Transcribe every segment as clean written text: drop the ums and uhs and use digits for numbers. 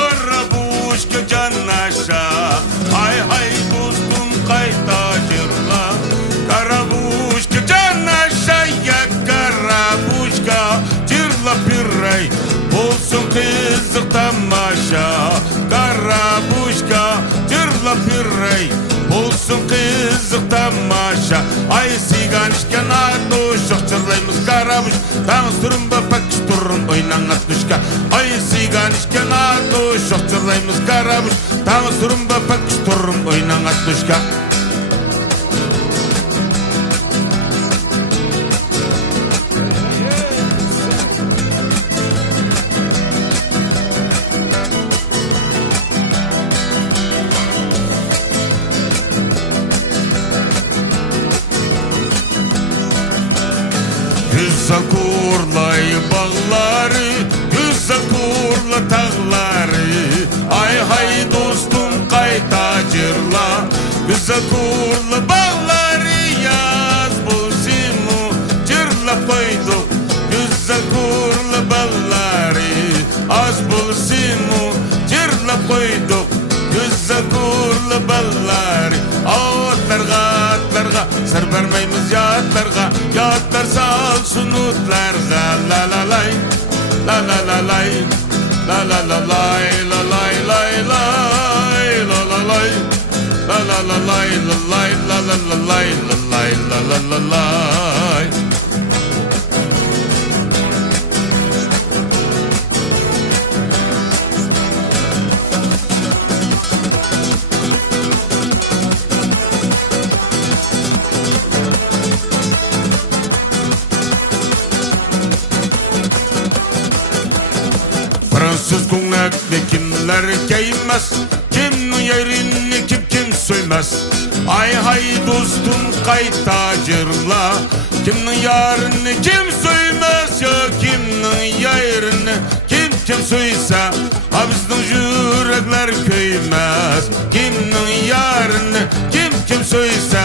karabuşka canaşa. Hay hay dostum kayta jirla. Karabuşka canaşa ya karabuşka jirla pirray. Olsun kızık tamaşa. Karabuşka jirla pirray. Olsun kızık tamaşa. Ay siganışken adı şokçırlayımız karabuş. Tanıştırın bapak turun oynan atmışka. Ay siganışken adı şokçırlayımız karabuş. Tanıştırın bapak turun oynan atmışka. Güzel kurlay bağları, güzel kurla tağları. Ay hay dostum kayta jirla. Güzel kurla bağları yaz bulsimu jirla koyduk. Güzel kurla bağları az bulsimu jirla koyduk. Güzel kurla bağları atlarga sır vermeymiz yatlarga. Yatlar salsın utlarga. La la lay, la la la lay, la la la lay, la lay lay lay, la la lay, la la la lay, la lay, la la la lay, la lay, la la la lay. Fransız kunaklı kimler giymez, kimin yerini kim söymez. Ay hay dostum kayta jirla. Kimin yarını kim söymez ya kimin yerini kim söyse. Ha bizden yürekler köymez. Kimin yarını kim söyse.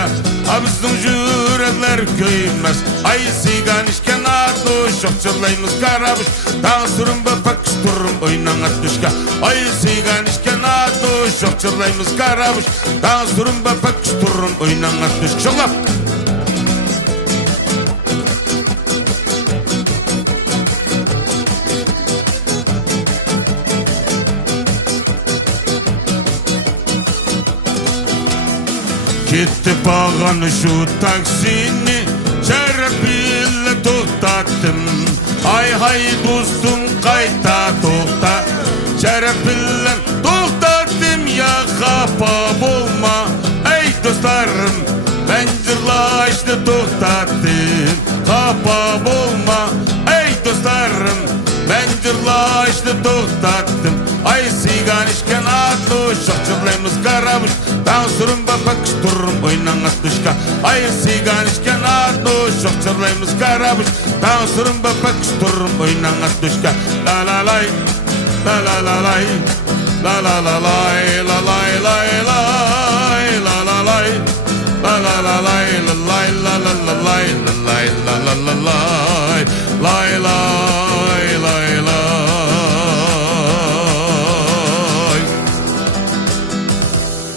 Ha bizden yürekler köymez. Ay siganışken adı şokçırlayımız karabuş. Tanıştırın bapak turun oynan atmışka. Ay siganışken adı şokçırlayımız karabuş. Tanıştırın bapak turun oynan atmışka. Şoklap. Gitti bağını şu taksini şerefiyle to'xtattım. Ay hay dostum kayta to'xta. Şerefiyle to'xtattım ya xafa bo'lma. Ey dostlarım ben jırlaştı to'xtattım. Xafa bo'lma. Ey dostlarım ben jırlaştı to'xtattım. Ay siganışken adı şokçırlayımız karabuş. Tanıştırın bapak turun oynan atmışka. Ay siganışken adı şokçırlayımız karabuş. Tanıştırın bapak turun oynan atmışka. La la lay, la la la lay, la la la lay, la lay lay lay, la la lay, la la la lay, la lay la la la lay, la lay la la la lay, lay lay lay lay.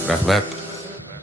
Rahmet.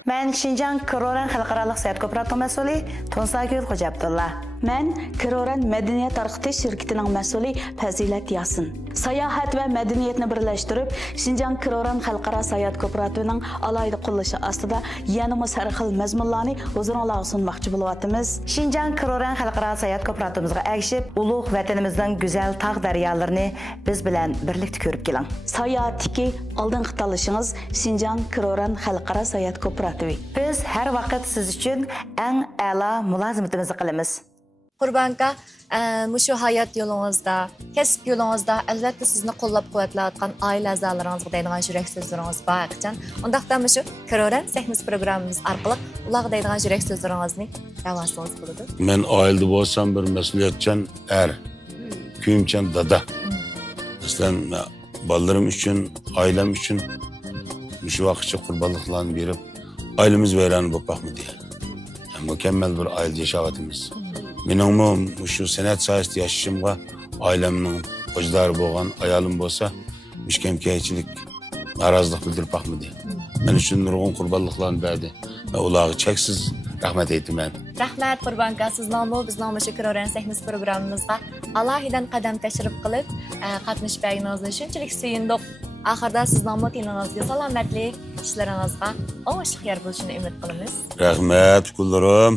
Ben Şinjan Kiroran Xalqaralıq Sayat Kooperativ məsulü Tonsagül Xoca Abdullah. Ben Kiroran Medeniyet Tarqıtış şirketining məsulü Fazilat Yasin. Sayahat ve medeniyetni birleştirip Şinjan Kiroran Xalqara Sayat Kooperativining alayda qo'llashi ostida yanımız har xil mazmunlarni huzuringizga sunmoqchi bo'lyapmiz. Şinjan Kiroran Xalqaralıq Sayat Kooperativimizga ergişip, ulug' vatanimizning güzel tağ daryolarını biz bilan birlikte ko'rib keling. Sayohatdagi oldingi tanlashingiz Şinjan Kiroran Xalqara Sayat Kooperativi. Biz her vaqt siz uchun eng a'lo mulozimatimizni qilamiz. Qurbanqa, mushu hayot yo'lingizda, kasb yo'lingizda albatta sizni qo'llab-quvvatlayotgan oila a'zolaringizga deydigan yurak so'zlaringiz bor ekan. Undaqda mushu Kiroran sahnasi programmamiz orqali ularga deydigan yurak so'zlaringizni davolasangiz bo'ladi. Men oilada bo'lsam bir mas'uliyatchan kuyimchan dada. Aslan ballarım üçün, ailem üçün shu vaqtcha qurbonliklarni berib, ailamiz vayron bo'lib boqmi diye. Mükemmel bir aile yaşayatımız. Meningmi shu san'at sohasida yashashimga ailemning ojdari bo'lgan ayolim bo'lsa, mishkemkaychilik, narazılık bildirip bakmadı. Ben üçün nurgun kurbanlıklarını verdi. Ve ulağı çeksiz rahmet eytimen. Rahmat Qurbanka, sizlarni bizning shu Kiroran sahnasi programmamizga alohida qadam tashrif qilib, qatnashganingizni shunchalik suyundik. Oxirida sizlarning tiningizga salomatlik, ishlaringizga o'ng'ishli bo'lishini umid qilamiz. Rahmet kullarim.